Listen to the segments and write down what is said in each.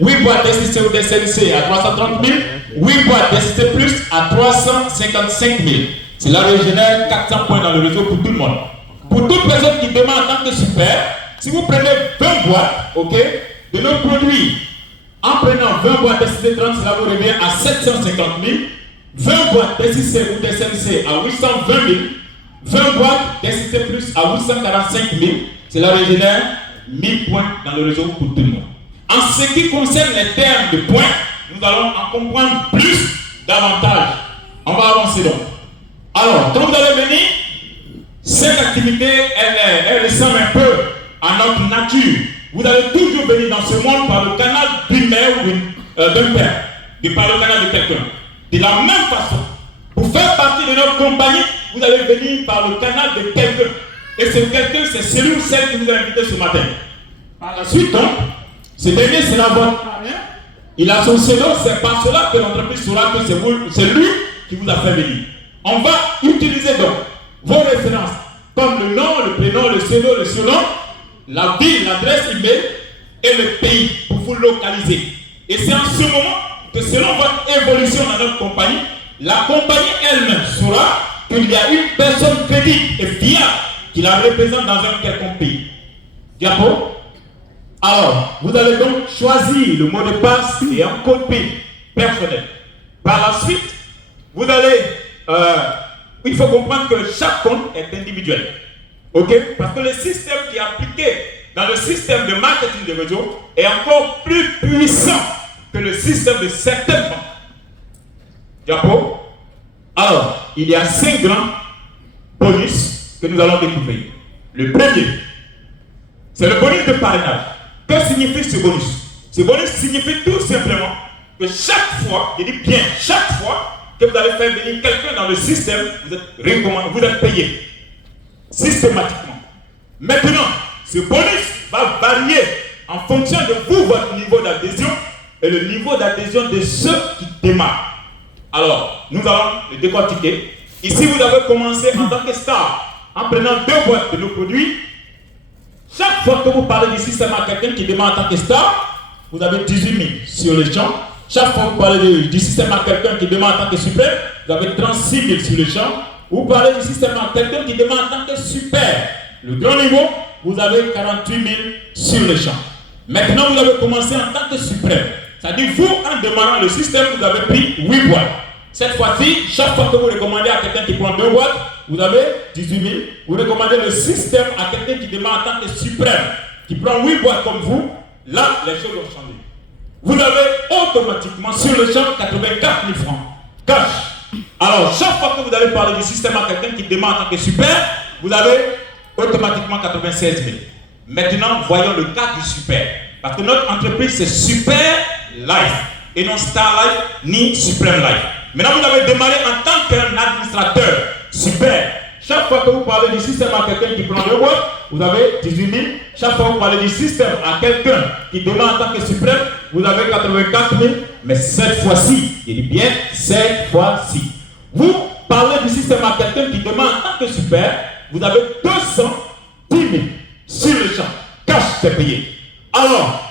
8 boîtes DCC ou DCNC à 330 000, 8 boîtes DCC Plus à 355 000. Cela régénère 400 points dans le réseau pour tout le monde. Pour toute personne qui demande en tant que super, si vous prenez 20 boîtes, ok, de nos produits, en prenant 20 boîtes DCC 30, cela vous revient à 750 000, 20 boîtes DCC ou DCNC à 820 000, 20 boîtes DCC Plus à 845 000, cela régénère 1000 points dans le réseau pour tout le monde. En ce qui concerne les termes de points, nous allons en comprendre plus davantage. On va avancer donc. Alors, quand vous allez venir, cette activité, elle ressemble un peu à notre nature. Vous allez toujours venir dans ce monde par le canal d'une mère ou d'un père, par le canal de quelqu'un. De la même façon, pour faire partie de notre compagnie, vous allez venir par le canal de quelqu'un. Et ce quelqu'un, c'est celui ou celle qui vous a invité ce matin. Par la suite, donc, ce dernier sera votre parrain. Il a son pseudo, c'est par cela que l'entreprise saura que c'est lui qui vous a fait venir. On va utiliser donc vos références, comme le nom, le prénom, le pseudo, le surnom, la ville, l'adresse email et le pays pour vous localiser. Et c'est en ce moment que selon votre évolution dans notre compagnie, la compagnie elle-même saura qu'il y a une personne crédible et fiable qui la représente dans un quelconque pays. Diapo. Alors, vous allez donc choisir le mot de passe et un code PIN personnel. Par la suite, vous allez... il faut comprendre que chaque compte est individuel. Ok? Parce que le système qui est appliqué dans le système de marketing de réseau est encore plus puissant que le système de certaines banques. Diapo. Alors, il y a 5 grands bonus que nous allons découvrir. Le premier, c'est le bonus de parrainage. Que signifie ce bonus? Ce bonus signifie tout simplement que chaque fois, je dis bien chaque fois, que vous allez faire venir quelqu'un dans le système, vous êtes payé systématiquement. Maintenant, ce bonus va varier en fonction de vous, votre niveau d'adhésion et le niveau d'adhésion de ceux qui démarrent. Alors, nous allons le décortiquer. Ici, vous avez commencé en tant que star en prenant 2 boîtes de nos produits. Chaque fois que vous parlez du système à quelqu'un qui demande en tant que star, vous avez 18 000 sur le champ. Chaque fois que vous parlez du système à quelqu'un qui demande en tant que super, vous avez 36 000 sur le champ. Vous parlez du système à quelqu'un qui demande en tant que super, le grand niveau, vous avez 48 000 sur le champ. Maintenant, vous avez commencé en tant que suprême. C'est-à-dire, vous, en démarrant le système, vous avez pris 8 boîtes. Cette fois-ci, chaque fois que vous recommandez à quelqu'un qui prend 2 boîtes, vous avez 18 000. Vous recommandez le système à quelqu'un qui demande en tant que suprême, qui prend 8 boîtes comme vous. Là, les choses ont changé. Vous avez automatiquement sur le champ 84 000 francs cash. Alors, chaque fois que vous allez parler du système à quelqu'un qui demande en tant que super, vous avez automatiquement 96 000. Maintenant, voyons le cas du super. Parce que notre entreprise, c'est Super Life et non Star Life ni Supreme Life. Maintenant, vous avez démarré en tant qu'un administrateur super. Chaque fois que vous parlez du système à quelqu'un qui prend 2 boîtes, vous avez 18 000. Chaque fois que vous parlez du système à quelqu'un qui demande en tant que suprême, vous avez 84 000. Mais cette fois-ci, je dis bien cette fois-ci, vous parlez du système à quelqu'un qui demande en tant que super, vous avez 210 000 sur le champ. Cash, c'est payé. Alors,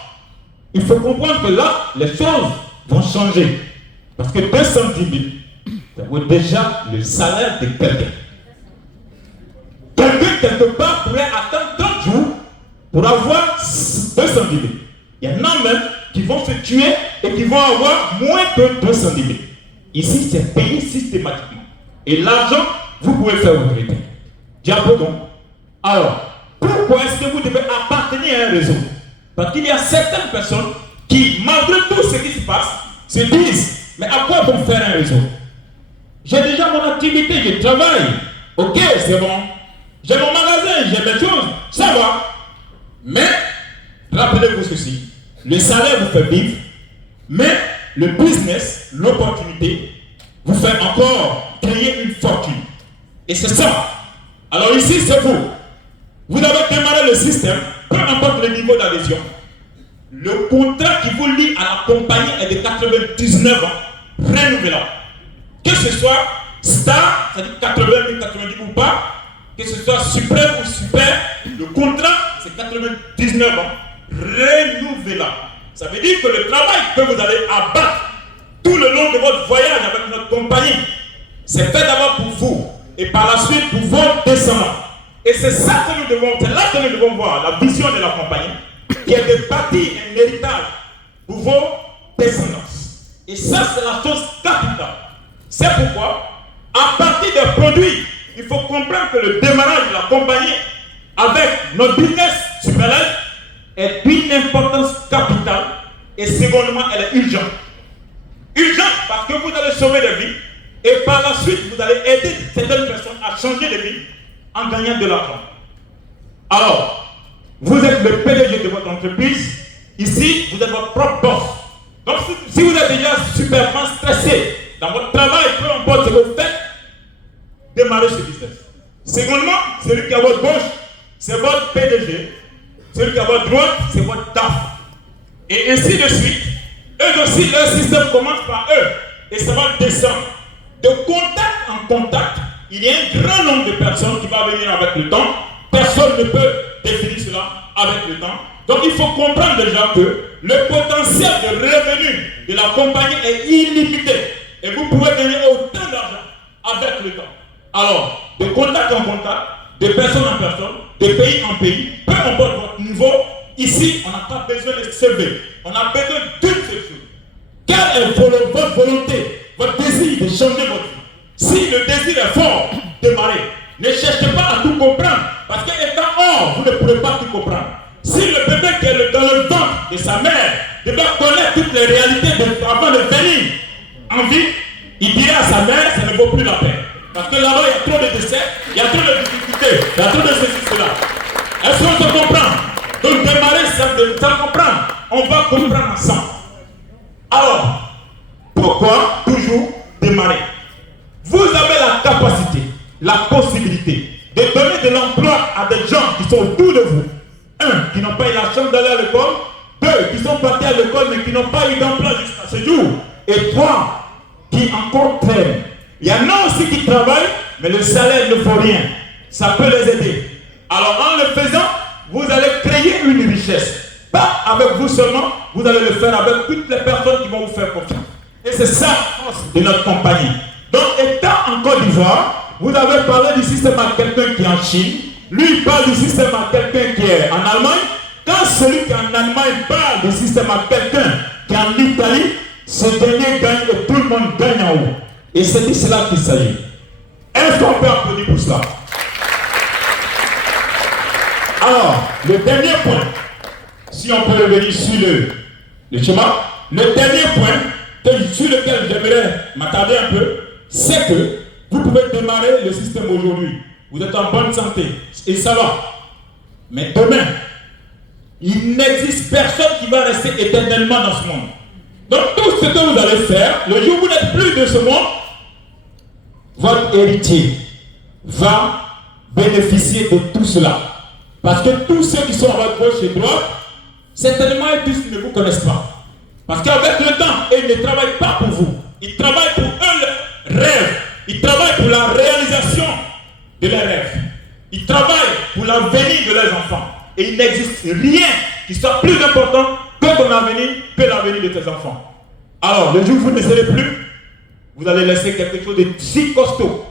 il faut comprendre que là, les choses vont changer. Parce que 210 000, ça vaut déjà le salaire de quelqu'un. Quelqu'un, quelque part, pourrait attendre 30 jours pour avoir 210 000. Il y en a même qui vont se tuer et qui vont avoir moins que 210 000. Ici, c'est payé systématiquement. Et l'argent, vous pouvez faire vous traiter. Diable donc. Alors, pourquoi est-ce que vous devez appartenir à un réseau? Parce qu'il y a certaines personnes qui, malgré tout ce qui se passe, se disent, mais à quoi bon faire un réseau? J'ai déjà mon activité, je travaille. Ok, c'est bon. J'ai mon magasin, j'ai mes choses, ça va. Mais, rappelez-vous ceci, le salaire vous fait vivre, mais le business, l'opportunité, vous fait encore créer une fortune. Et c'est ça. Alors ici, c'est vous. Vous avez démarré le système, peu importe le niveau d'adhésion. Le contrat qui vous lie à la compagnie est de 99 ans, renouvelable. Que ce soit Star, c'est-à-dire 80 000, 90 ou pas, que ce soit Suprême ou Super, le contrat c'est 99 ans, renouvelable. Ça veut dire que le travail que vous allez abattre tout le long de votre voyage avec notre compagnie, c'est fait d'abord pour vous et par la suite pour vos descendants. Et c'est ça que nous devons, c'est là que nous devons voir la vision de la compagnie, qui est de bâtir un héritage pour vos descendants. Et ça, c'est la chose capitale. C'est pourquoi, à partir des produits, il faut comprendre que le démarrage de la compagnie avec notre business supérieur est d'une importance capitale et secondement, elle est urgente. Urgente parce que vous allez sauver des vies et par la suite, vous allez aider certaines personnes à changer de vie en gagnant de l'argent. Alors, vous êtes le PDG de votre entreprise. Ici, vous êtes votre propre boss. Donc, si vous êtes déjà superment stressé dans votre travail, peu importe ce que vous faites, démarrez ce business. Secondement, celui qui est à votre gauche, c'est votre PDG. Celui qui est à votre droite, c'est votre DAF. Et ainsi de suite. Eux aussi, leur système commence par eux. Et ça va descendre. De contact en contact, il y a un grand nombre de personnes qui vont venir avec le temps. Personne ne peut définir cela avec le temps. Donc il faut comprendre déjà que le potentiel de revenus de la compagnie est illimité. Et vous pouvez gagner autant d'argent avec le temps. Alors, de contact en contact, de personne en personne, de pays en pays, peu importe votre niveau, ici, on n'a pas besoin de s'élever. On a besoin d'une seule chose. Quelle est votre volonté, votre désir de changer votre vie? Si le désir est fort, démarrez. Ne cherchez pas à tout comprendre. Parce qu'étant hors, vous ne pourrez pas tout comprendre. Si le bébé qui est dans le ventre de sa mère devait connaître toutes les réalités avant de venir en vie, il dirait à sa mère, ça ne vaut plus la peine. Parce que là-bas, il y a trop de décès, il y a trop de difficultés, il y a trop de ceci, cela. Est-ce qu'on se comprend? Donc démarrer sans comprendre. On va comprendre ensemble. Alors, pourquoi toujours démarrer? Vous avez la capacité, la possibilité de donner de l'emploi à des gens qui sont autour de vous. Un, qui n'ont pas eu la chance d'aller à l'école. Deux, qui sont partis à l'école mais qui n'ont pas eu d'emploi jusqu'à ce jour. Et trois, qui encore traînent. Il y en a aussi qui travaillent, mais le salaire ne vaut rien. Ça peut les aider. Alors en le faisant, vous allez créer une richesse. Pas avec vous seulement, vous allez le faire avec toutes les personnes qui vont vous faire confiance. Et c'est ça la force de notre compagnie. Donc étant en Côte d'Ivoire, vous avez parlé du système à quelqu'un qui est en Chine. Lui il parle du système à quelqu'un qui est en Allemagne. Quand celui qui est en Allemagne parle du système à quelqu'un qui est en Italie, ce dernier gagne et tout le monde gagne en haut. Et c'est de cela qu'il s'agit. Est-ce qu'on peut applaudir pour cela? Alors, le dernier point, si on peut revenir sur le chemin, le dernier point sur lequel j'aimerais m'attarder un peu, c'est que vous pouvez démarrer le système aujourd'hui. Vous êtes en bonne santé et ça va. Mais demain, il n'existe personne qui va rester éternellement dans ce monde. Donc tout ce que vous allez faire, le jour où vous n'êtes plus de ce monde, votre héritier va bénéficier de tout cela. Parce que tous ceux qui sont à votre gauche et droite, certainement ils tous ne vous connaissent pas. Parce qu'avec le temps, ils ne travaillent pas pour vous. Ils travaillent pour eux leurs rêves. Ils travaillent pour la réalisation de leurs rêves. Ils travaillent pour l'avenir de leurs enfants. Et il n'existe rien qui soit plus important que ton avenir, que l'avenir de tes enfants. Alors, le jour où vous ne serez plus, vous allez laisser quelque chose de si costaud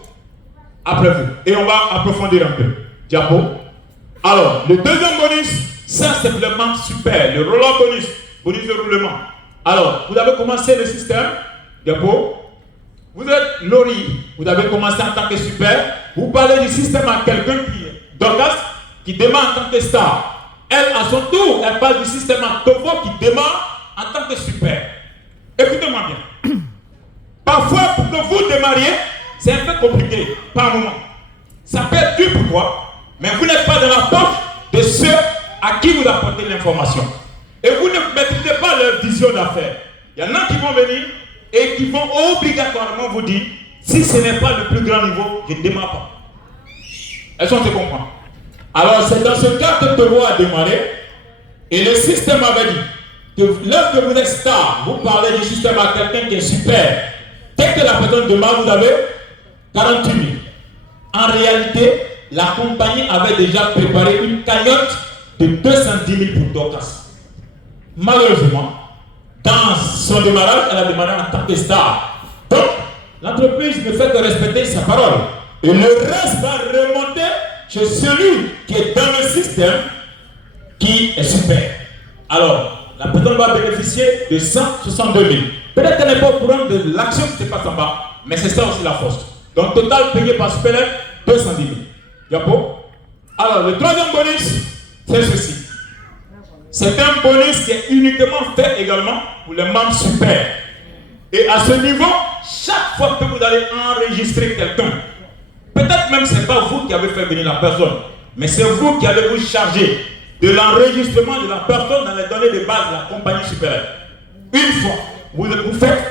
après vous. Et on va approfondir un peu. Diapo. Alors, le deuxième bonus, ça c'est vraiment super. Le roller bonus, bonus de roulement. Alors, vous avez commencé le système. Diapo. Vous êtes Laurie. Vous avez commencé en tant que super. Vous parlez du système à quelqu'un qui est Dorcas, qui démarre en tant que star. Elle, à son tour, elle parle du système à Togo qui démarre en tant que super. Écoutez-moi bien. Parfois, pour que vous démarriez, c'est un peu compliqué, par moment. Ça peut être dur pour toi, mais vous n'êtes pas dans la poche de ceux à qui vous apportez l'information. Et vous ne maîtrisez pas leur vision d'affaires. Il y en a qui vont venir et qui vont obligatoirement vous dire, si ce n'est pas le plus grand niveau, je ne démarre pas. Est-ce qu'on se comprend? Alors c'est dans ce cas que Togo a démarré et le système avait dit que lorsque vous êtes star, vous parlez du système à quelqu'un qui est super. Dès que la personne démarre, vous avez 48 000. En réalité, la compagnie avait déjà préparé une cagnotte de 210 000 pour Dorcas. Malheureusement, dans son démarrage, elle a démarré en tant que star. Donc, l'entreprise ne fait que respecter sa parole. Et le reste va remonter chez celui qui est dans le système, qui est super. Alors, la personne va bénéficier de 162 000. Peut-être qu'elle n'est pas au courant de l'action qui se passe en bas, mais c'est ça aussi la force. Donc, total payé par Super, 210 000. D'accord? Alors, le troisième bonus, c'est ceci. C'est un bonus qui est uniquement fait également pour les membres super. Et à ce niveau, chaque fois que vous allez enregistrer quelqu'un, peut-être même ce n'est pas vous qui avez fait venir la personne, mais c'est vous qui allez vous charger de l'enregistrement de la personne dans les données de base de la compagnie supérieure. Une fois, vous faites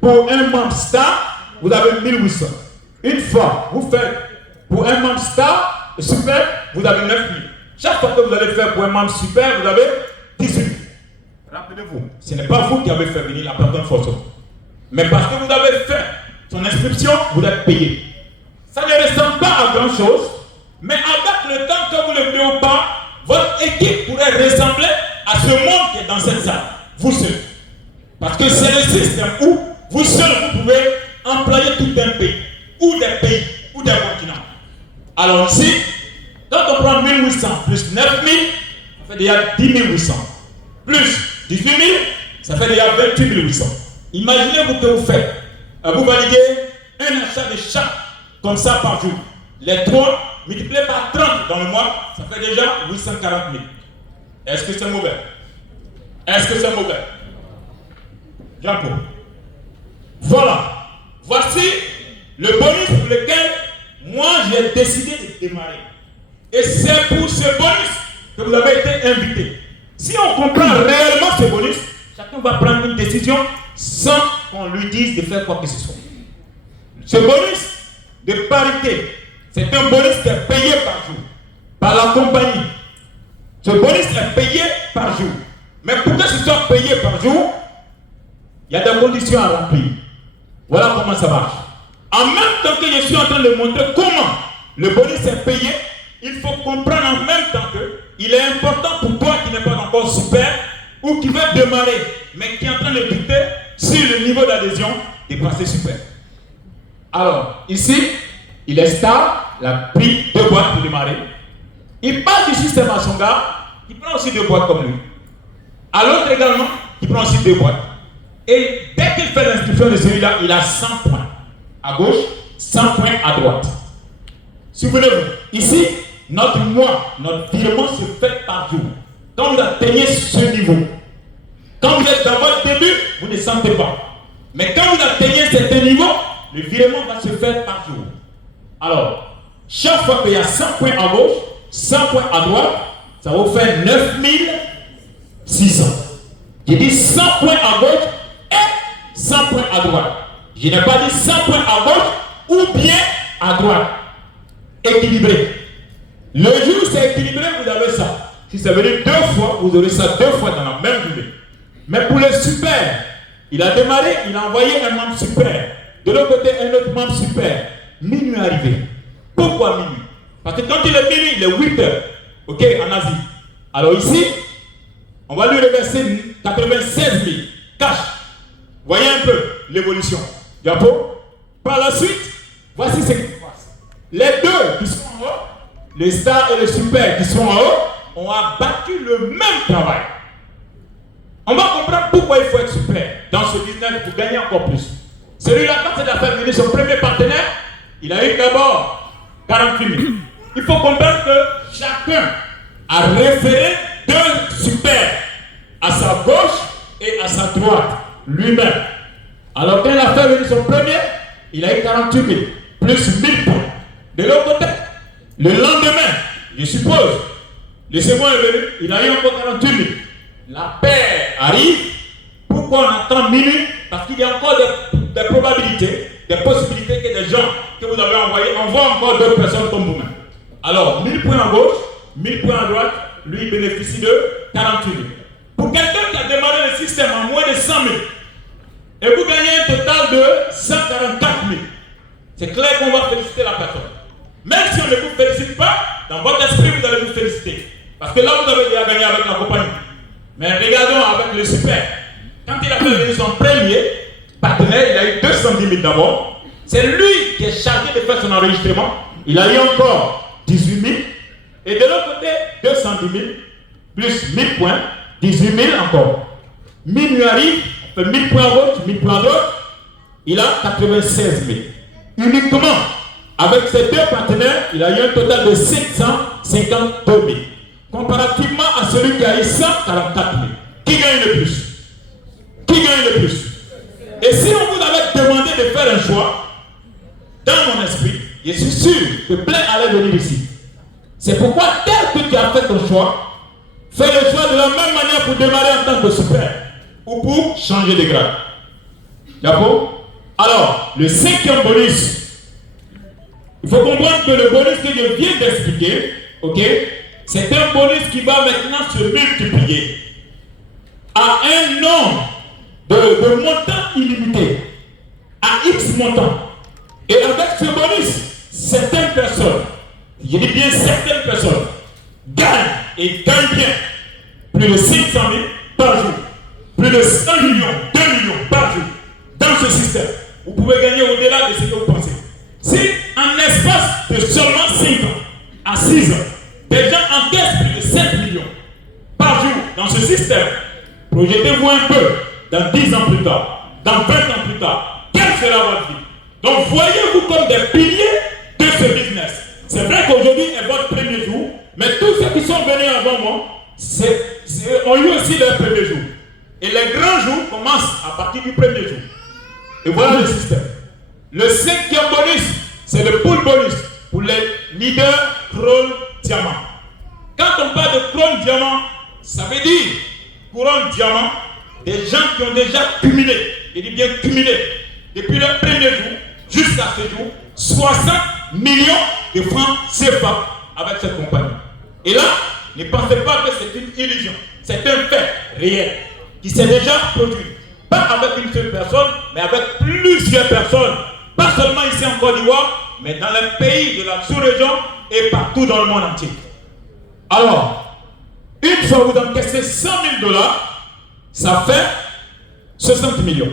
pour un membre star, vous avez 1800. Une fois, vous faites pour un membre star super, vous avez 9000. Chaque fois que vous allez faire pour un membre super, vous avez 18 000. Rappelez-vous, ce n'est pas vous qui avez fait venir la personne photo. Mais parce que vous avez fait son inscription, vous êtes payé. Ça ne ressemble pas à grand chose, mais avec le temps que vous le voulez ou pas, votre équipe pourrait ressembler à ce monde qui est dans cette salle. Vous seul. Parce que c'est le système où vous seul vous pouvez employer tout un pays, ou des pays, ou des continents. Alors ici, quand on prend 1800 plus 9000, ça fait déjà 10 800. Plus 18 000, ça fait déjà 28 800. Imaginez-vous que vous faites, vous validez un achat de chat comme ça par jour. Les 3 multipliés par 30 dans le mois, ça fait déjà 840 000. Est-ce que c'est mauvais? Est-ce que c'est mauvais? Jean-Paul. Voilà. Voici le bonus pour lequel moi j'ai décidé de démarrer. Et c'est pour ce bonus que vous avez été invité. Si on comprend réellement ce bonus, chacun va prendre une décision sans qu'on lui dise de faire quoi que ce soit. Ce bonus de parité, c'est un bonus qui est payé par jour, par la compagnie. Ce bonus est payé par jour. Mais pour que ce soit payé par jour, il y a des conditions à remplir. Voilà comment ça marche. En même temps que je suis en train de montrer comment le bonus est payé, il faut comprendre en même temps qu'il est important pour toi qui n'est pas encore super ou qui veut démarrer, mais qui est en train de douter sur le niveau d'adhésion de passer super. Alors, ici, il est star, il a pris 2 boîtes pour démarrer. Il passe du système à son gars, il prend aussi 2 boîtes comme lui. À l'autre également, il prend aussi 2 boîtes. Et dès qu'il fait l'inscription de celui-là, il a 100 points à gauche, 100 points à droite. Souvenez-vous, ici, notre mois, notre virement se fait par jour. Quand vous atteignez ce niveau, quand vous êtes dans votre début, vous ne sentez pas. Mais quand vous atteignez ce niveau, le virement va se faire par jour. Alors, chaque fois qu'il y a 100 points à gauche, 100 points à droite, ça vous fait 9600. J'ai dit 100 points à gauche et 100 points à droite. Je n'ai pas dit 100 points à gauche ou bien à droite. Équilibré. Le jour où c'est équilibré, vous avez ça. Si ça veut dire 2 fois, vous aurez ça 2 fois dans la même journée. Mais pour le super, il a démarré, il a envoyé un membre super. De l'autre côté, un autre membre super. Minuit arrivé. Pourquoi minuit? Parce que quand il est minuit, il est 8 heures. Ok, en Asie. Alors ici, on va lui reverser 96 000 cash. Voyez un peu l'évolution. Diapo. Par la suite, voici ce qui se passe. Les deux qui sont en haut, les stars et les super qui sont en haut, ont abattu le même travail. On va comprendre pourquoi il faut être super dans ce business pour gagner encore plus. Celui-là, quand il a fait venir son premier partenaire, il a eu d'abord 48 000. Il faut comprendre que chacun a référé 2 super à sa gauche et à sa droite, lui-même. Alors quand il a fait venir son premier, il a eu 48 000, plus 1000 points. De l'autre côté, le lendemain, je suppose, le second est venu, il a eu encore 48 000. La paire arrive. Pourquoi on attend minuit? Parce qu'il y a encore des probabilités, des possibilités que des gens que vous avez envoyés envoient encore d'autres personnes comme vous-même. Alors, 1000 points à gauche, 1000 points à droite, lui bénéficie de 48 000. Pour quelqu'un qui a démarré le système en moins de 100 000, et vous gagnez un total de 144 000, c'est clair qu'on va féliciter la personne. Même si on ne vous félicite pas, dans votre esprit, vous allez vous féliciter. Parce que là, vous avez déjà gagné avec la compagnie. Mais regardons avec le super. quand il a fait son premier partenaire, il a eu 210 000 d'abord. C'est lui qui est chargé de faire son enregistrement. Il a eu encore 18 000. Et de l'autre côté, 210 000 plus 1000 points, 18 000 encore. Minuit arrive, on fait 1000 points à gauche, 1000 points à droite. Il a 96 000. Uniquement avec ses deux partenaires, il a eu un total de 752 000. Comparativement à celui qui a eu 144 000. Qui gagne le plus? Qui gagne le plus? Et si on vous avait demandé de faire un choix, dans mon esprit, je suis sûr que plein allait venir ici. C'est pourquoi, tel que tu as fait ton choix, fais le choix de la même manière pour démarrer en tant que super ou pour changer de grade. D'accord? Alors, le cinquième bonus, il faut comprendre que le bonus que je viens d'expliquer, ok, c'est un bonus qui va maintenant se multiplier à un nombre de montants illimités, à X montants. Et avec ce bonus, certaines personnes, je dis bien certaines personnes, gagnent et gagnent bien plus de 500 000 par jour, plus de 100 millions, 2 millions par jour dans ce système. Vous pouvez gagner au-delà de ce que vous pensez. Si en l'espace de seulement 5 ans à 6 ans, des gens encaissent plus de 7 millions par jour dans ce système, projetez-vous un peu dans 10 ans plus tard, dans 20 ans plus tard, quelle sera votre vie? Donc voyez-vous comme des piliers de ce business. C'est vrai qu'aujourd'hui est votre premier jour, mais tous ceux qui sont venus avant moi ont eu aussi leur premier jour. Et les grands jours commencent à partir du premier jour. Et voilà le système. Le cinquième bonus, c'est le pool bonus pour les leaders Crown Diamant. Quand on parle de Crown Diamant, ça veut dire couronne diamant, des gens qui ont déjà cumulé, je dis bien cumulé, depuis le premier jour jusqu'à ce jour, 60 millions de francs CFA avec cette compagnie. Et là, ne pensez pas que c'est une illusion, c'est un fait réel qui s'est déjà produit. Pas avec une seule personne, mais avec plusieurs personnes. Pas seulement ici en Côte d'Ivoire, mais dans les pays de la sous-région et partout dans le monde entier. Alors, une fois vous encaissez 100 000 $, ça fait 60 millions.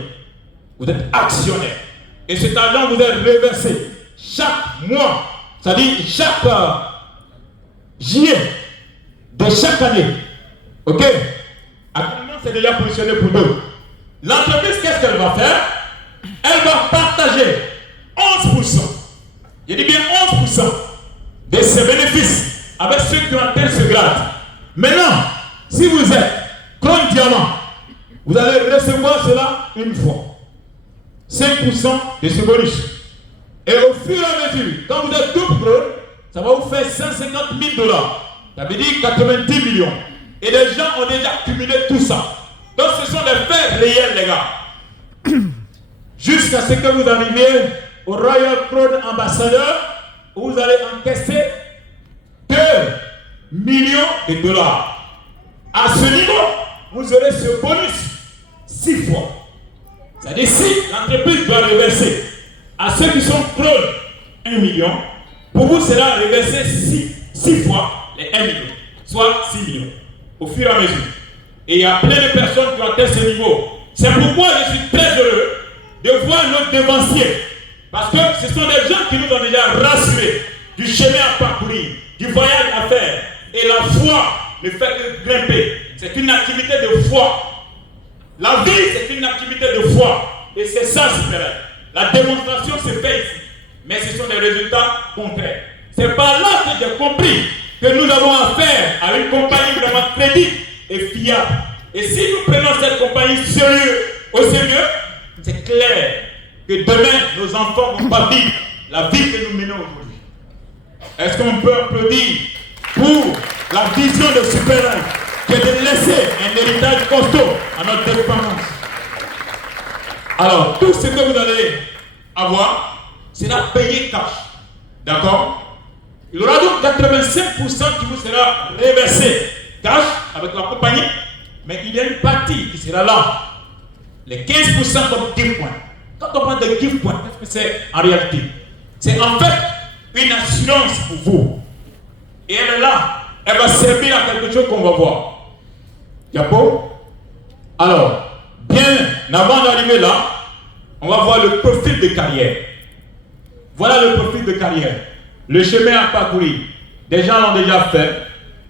Vous êtes actionnaire. Et cet argent vous est reversé chaque mois, c'est-à-dire chaque juillet de chaque année. Ok? Actuellement, c'est déjà positionné pour deux. L'entreprise, qu'est-ce qu'elle va faire? Elle va partager 11%. Je dis bien 11% de ses bénéfices avec ceux qui ont atteint ce grade. Maintenant, si vous êtes Crown Diamant, vous allez recevoir cela une fois. 5% de ce bonus. Et au fur et à mesure, quand vous êtes double Crown, ça va vous faire 150 000 $. Ça veut dire 90 millions. Et les gens ont déjà cumulé tout ça. Donc ce sont des faits réels, les gars. Jusqu'à ce que vous arriviez au Royal Crown Ambassadeur, où vous allez encaisser 2 millions de $. À ce niveau, vous aurez ce bonus 6 fois. C'est-à-dire si l'entreprise doit reverser à ceux qui sont Crown 1 million, pour vous sera reversé 6 fois les 1 million, soit 6 millions, au fur et à mesure. Et il y a plein de personnes qui ont atteint ce niveau. C'est pourquoi je suis très heureux de voir nos devanciers. Parce que ce sont des gens qui nous ont déjà rassurés du chemin à parcourir, du voyage à faire. Et la foi ne fait que grimper. C'est une activité de foi. La vie, c'est une activité de foi. Et c'est ça, super. La démonstration se fait ici. Mais ce sont des résultats concrets. C'est par là que j'ai compris que nous avons affaire à une compagnie vraiment crédible et fiable. Et si nous prenons cette compagnie au sérieux, c'est clair que demain, nos enfants ne vont pas vivre la vie que nous menons aujourd'hui. Est-ce qu'on peut applaudir pour la vision de Super Life, qui est de laisser un héritage costaud à notre dépendance? Alors, tout ce que vous allez avoir, c'est la payer cash. D'accord? Il y aura donc 85% qui vous sera reversé cash avec la compagnie, mais il y a une partie qui sera là. Les 15% comme gift point. Quand on parle de gift point, qu'est-ce que c'est en réalité? C'est en fait une assurance pour vous. Et elle est là. Elle va servir à quelque chose qu'on va voir. D'accord? Alors, Bien, avant d'arriver là, on va voir le profil de carrière. Voilà le profil de carrière. Le chemin à parcourir. Des gens l'ont déjà fait.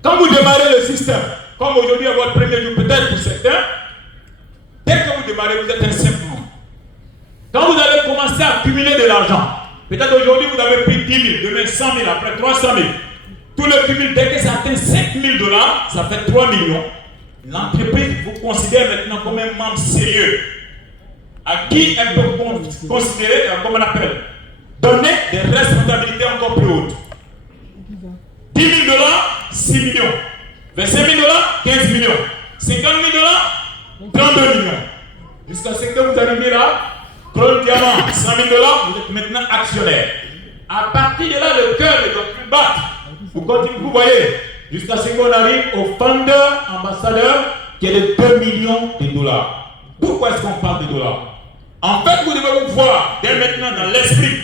Quand vous démarrez le système, comme aujourd'hui à votre premier jour, peut-être pour certains, dès que vous démarrez, vous êtes un simple membre. Quand vous allez commencer à accumuler de l'argent, peut-être aujourd'hui vous avez pris 10 000, demain 100 000, après 300 000. Tout le cumul, dès que ça atteint 5 000 $, ça fait 3 millions. L'entreprise vous considère maintenant comme un membre sérieux, à qui elle peut considérer, comme on appelle, donner des responsabilités encore plus hautes. 10 000 $, 6 millions. 25 000 $, 15 millions. 50 000 $, 32 millions. Jusqu'à ce que vous arrivez là, Chrome Diamant, 100 000 $, vous êtes maintenant actionnaire. À partir de là, le cœur ne doit plus battre. Vous continuez, vous voyez, jusqu'à ce qu'on arrive au founder ambassadeur qui est de 2 millions de $. Pourquoi est-ce qu'on parle de dollars? En fait, vous devez vous voir dès maintenant dans l'esprit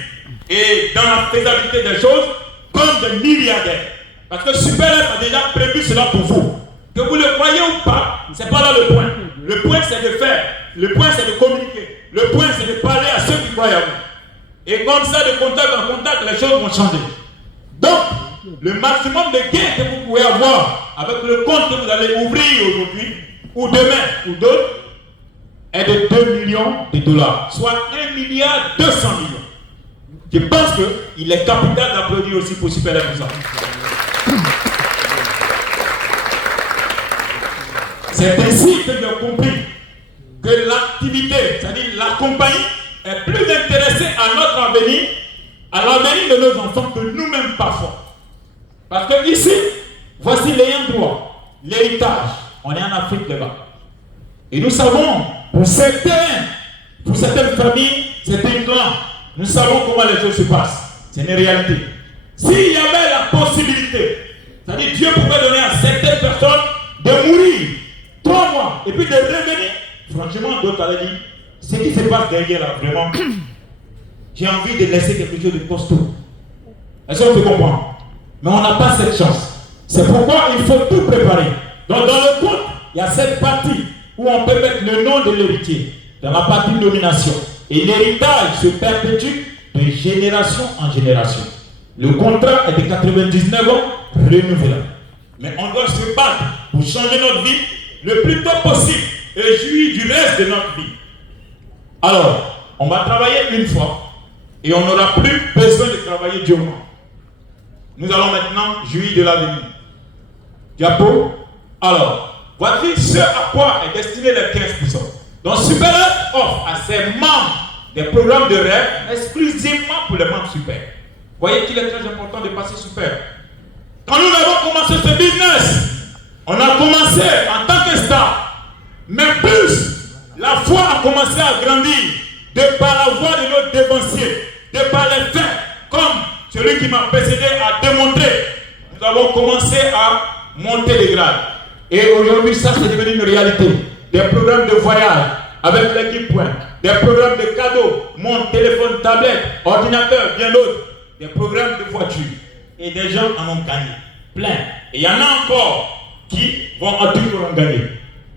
et dans la faisabilité des choses comme des milliardaires. Parce que SuperLife a déjà prévu cela pour vous. Que vous le croyez ou pas, ce n'est pas là le point. Le point, c'est de faire. Le point, c'est de communiquer. Le point, c'est de parler à ceux qui croient à vous. Et comme ça, de contact en contact, les choses vont changer. Donc, le maximum de gains que vous pouvez avoir avec le compte que vous allez ouvrir aujourd'hui, ou demain, ou d'autres, est de 2 millions de $, soit 1 milliard 200 millions. Je pense qu'il est capital d'applaudir aussi pour SuperLife pour ça. C'est ainsi que j'ai compris que l'activité, c'est-à-dire la compagnie, est plus intéressée à notre avenir, à l'avenir de nos enfants que nous-mêmes parfois. Parce que ici, voici l'ayant droit, l'héritage. On est en Afrique là-bas. Et nous savons, pour certaines familles, certains clans, nous savons comment les choses se passent. C'est une réalité. S'il y avait la possibilité, c'est-à-dire Dieu pouvait donner à certaines personnes de mourir 3 mois et puis de revenir, franchement, d'autres allaient dire, ce qui se passe derrière là, vraiment, j'ai envie de laisser quelque chose de costaud. Est-ce qu'on peut comprendre? Mais on n'a pas cette chance. C'est pourquoi il faut tout préparer. Donc dans le compte, il y a cette partie où on peut mettre le nom de l'héritier, dans la partie nomination. Et l'héritage se perpétue de génération en génération. Le contrat est de 99 ans, renouvelable. Mais on doit se battre pour changer notre vie le plus tôt possible et jouir du reste de notre vie. Alors, on va travailler une fois et on n'aura plus besoin de travailler durement. Nous allons maintenant jouir de l'avenir. Diapo. Alors, voici ce à quoi est destiné les 15%. Donc, SuperLife offre à ses membres des programmes de rêve exclusivement pour les membres super. Voyez qu'il est très important de passer super. Quand nous avons commencé ce business, on a commencé en tant que star. Mais plus, la foi a commencé à grandir de par la voix de nos dévanciers, de par les faits, comme celui qui m'a précédé a démontré. Nous avons commencé à monter les grades. Et aujourd'hui, ça c'est devenu une réalité. Des programmes de voyage avec l'équipe Point, des programmes de cadeaux, mon téléphone, tablette, ordinateur, bien d'autres, des programmes de voiture. Et des gens en ont gagné. Plein. Et il y en a encore qui vont en toujours en gagner.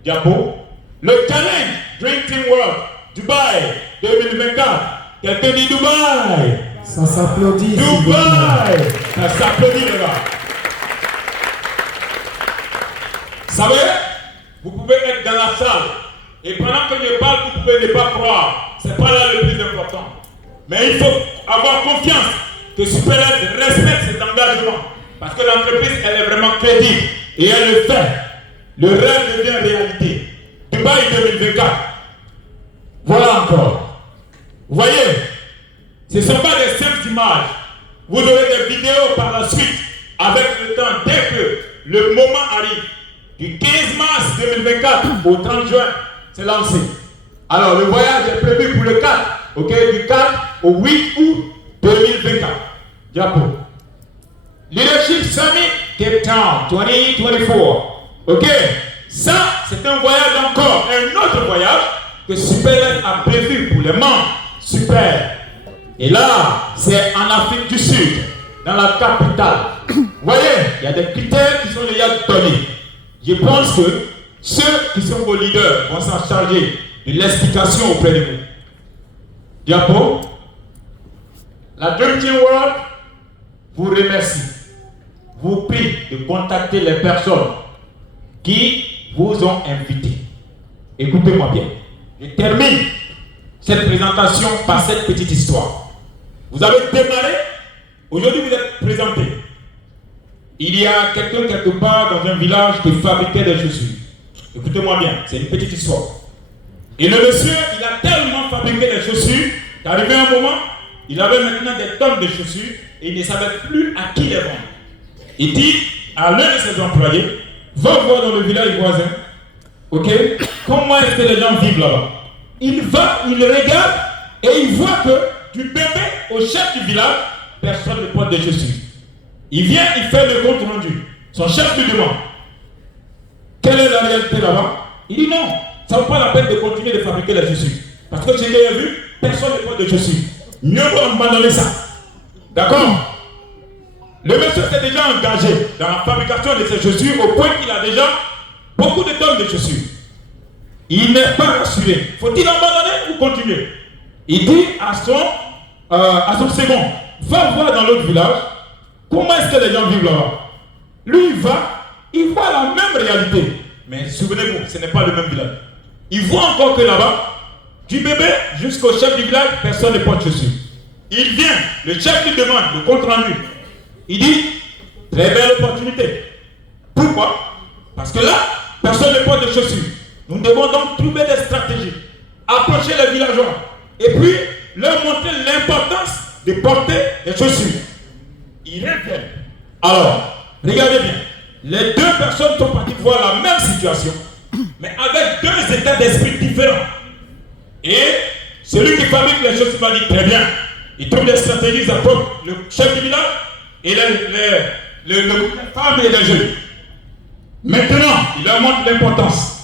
Diapo. Le challenge Dream Team World Dubaï 2024. Quelqu'un dit Dubaï. Ça s'applaudit. Dubaï. Ça s'applaudit les gars. Vous savez, vous pouvez être dans la salle et pendant que je parle, vous pouvez ne pas croire. C'est pas là le plus important. Mais il faut avoir confiance que SuperLife respecte cet engagement. Parce que l'entreprise, elle est vraiment crédible et elle le fait. Le rêve devient réalité. Dubaï 2024. Voilà encore. Vous voyez, ce ne sont pas des simples images. Vous aurez des vidéos par la suite avec le temps dès que le moment arrive. Du 15 mars 2024 au 30 juin, c'est lancé. Alors, le voyage est prévu pour le 4, ok, du 4 au 8 août 2024. Diapo. Leadership Summit Cape Town 2024. Ok, ça, c'est un voyage encore, un autre voyage que SuperLife a prévu pour les membres. Super. Et là, c'est en Afrique du Sud, dans la capitale. Vous voyez, il y a des critères qui sont déjà donnés. Je pense que ceux qui sont vos leaders vont s'en charger de l'explication auprès de vous. Diapo, la Dream Team World vous remercie, vous prie de contacter les personnes qui vous ont invité. Écoutez-moi bien. Je termine cette présentation par cette petite histoire. Vous avez démarré, aujourd'hui vous êtes présenté. Il y a quelqu'un quelque part dans un village qui fabriquait des chaussures. Écoutez-moi bien, c'est une petite histoire. Et le monsieur, il a tellement fabriqué des chaussures qu'arrivé un moment, il avait maintenant des tonnes de chaussures et il ne savait plus à qui les vendre. Il dit à l'un de ses employés, va voir dans le village voisin, ok, comment est-ce que les gens vivent là-bas. Il va, il regarde et il voit que du bébé au chef du village, personne ne porte des chaussures. Il vient, il fait le compte rendu. Son chef lui demande, quelle est la réalité là-bas? Il dit non, ça ne vaut pas la peine de continuer de fabriquer les chaussures. Parce que j'ai déjà vu, personne ne porte de chaussures. Mieux vaut abandonner ça. D'accord? Le monsieur s'est déjà engagé dans la fabrication de ses chaussures au point qu'il a déjà beaucoup de tonnes de chaussures. Il n'est pas rassuré. Faut-il abandonner ou continuer? Il dit à son second, va voir dans l'autre village comment est-ce que les gens vivent là-bas. Lui, il voit la même réalité. Mais souvenez-vous, ce n'est pas le même village. Il voit encore que là-bas, du bébé jusqu'au chef du village, personne ne porte chaussures. Il vient, le chef lui demande le compte rendu. Il dit, très belle opportunité. Pourquoi? Parce que là, personne ne porte de chaussures. Nous devons donc trouver des stratégies, approcher les villageois et puis leur montrer l'importance de porter des chaussures. Ils reviennent. Alors, regardez bien. Les deux personnes sont parties voir la même situation, mais avec deux états d'esprit différents. Et celui qui fabrique les chaussures va dire très bien. Il trouve des stratégies, à le chef du village et les femmes et les jeunes. Maintenant, il leur montre l'importance.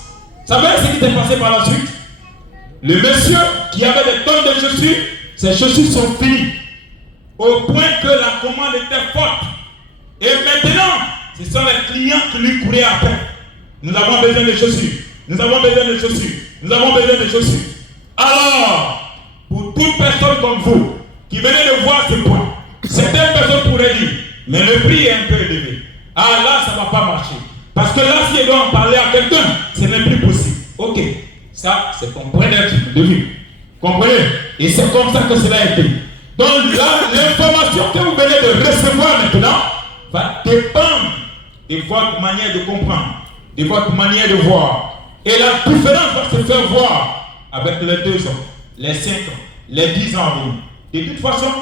Vous savez ce qui s'est passé par la suite? Le monsieur qui avait des tonnes de chaussures, ses chaussures sont finies. Au point que la commande était forte. Et maintenant, ce sont les clients qui lui couraient après. Nous avons besoin de chaussures. Nous avons besoin de chaussures. Nous avons besoin de chaussures. Alors, pour toute personne comme vous, qui venez de voir ce point, certaines personnes pourraient dire, mais le prix est un peu élevé. Ah là, ça ne va pas marcher. Parce que là, si elle doit en parler à quelqu'un, ce n'est plus possible. Ok, ça, c'est ton point de vue. Comprenez? Et c'est comme ça que cela a été. Donc là, l'information que vous venez de recevoir maintenant va dépendre de votre manière de comprendre, de votre manière de voir. Et la différence va se faire voir avec les 2 ans, les 5 ans, les 10 ans à venir. De toute façon,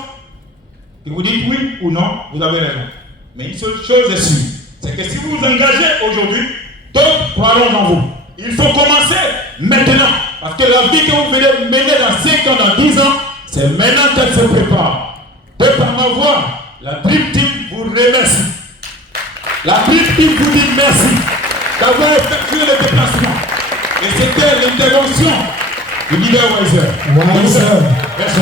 que vous dites oui ou non, vous avez raison. Mais une seule chose est sûre, c'est que si vous vous engagez aujourd'hui, d'autres croiront en vous. Il faut commencer maintenant. Parce que la vie que vous venez mener dans 5 ans, dans 10 ans, c'est maintenant qu'elle se prépare. De par ma voix, la Dream Team vous remercie. La Dream Team vous dit merci d'avoir effectué le déplacement. Et c'était l'intervention du leader Weiser. Merci.